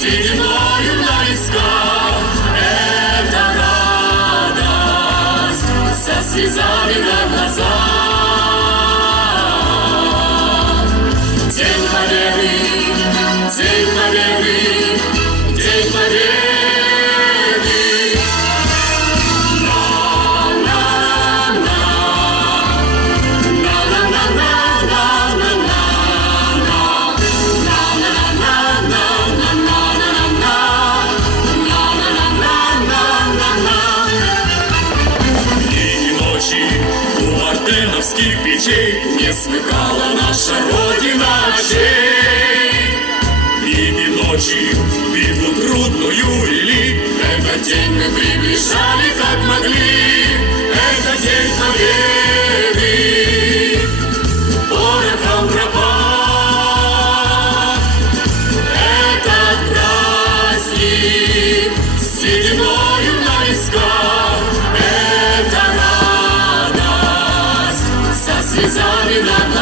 сединою на висках. Это со слезами на глазах. День Победы, День Победы, у мартеновских печей Не смыкала наша Родина очей. Дни и ночи битву трудную вели Этот день мы приближали как могли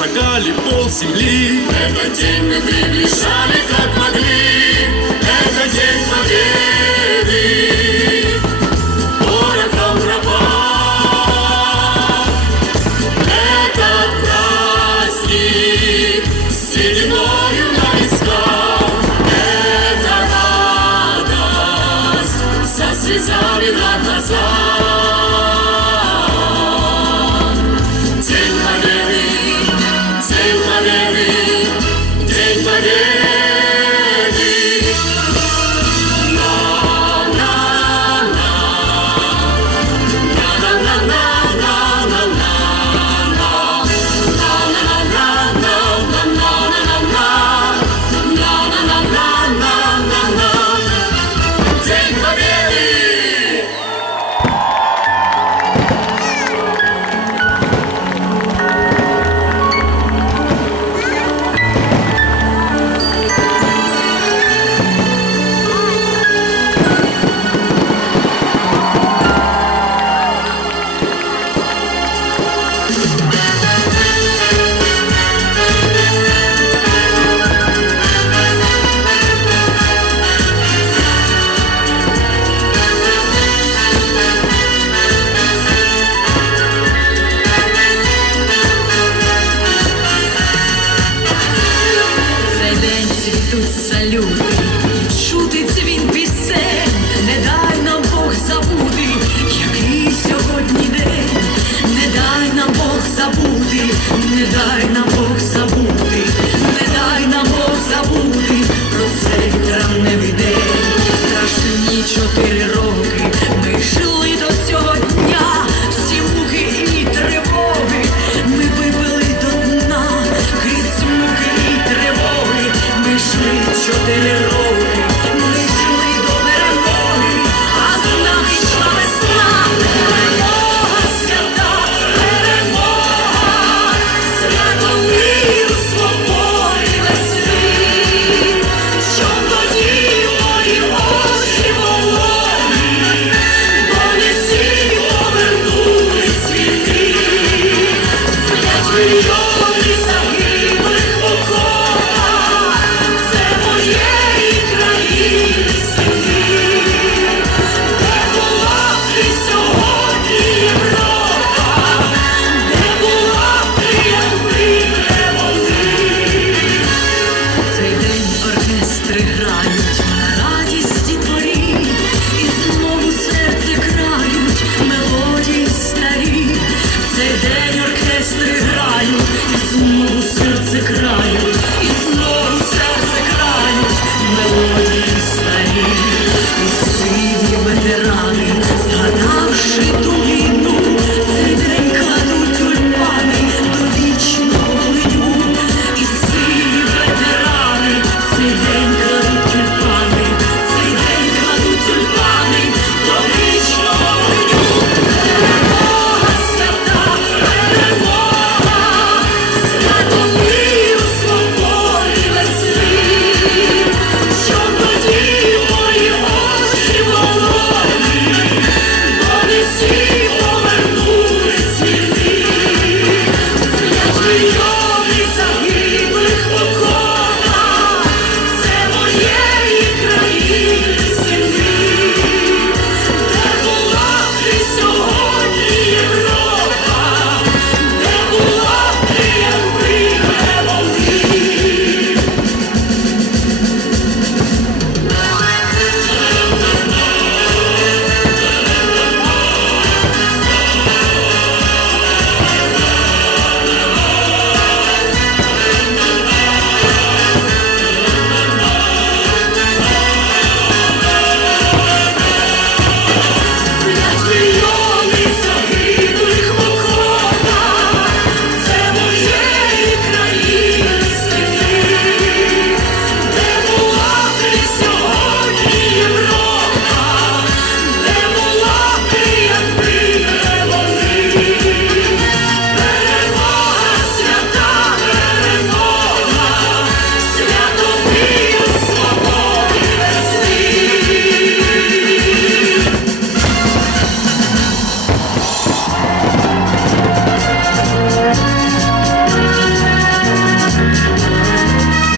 прошагали пол земли Этот день мы приближали как могли. Это день победы. Порохом пропах Этот праздник Сединою на висках. Это радость. Со слезами на глазах чотири роки. Ми жили до перемоги, а за нами йшла весна, перемога свята, перемога, свято миру, свободи весни, що тоді мої очі вологі, бо не всі повернули світи, святою.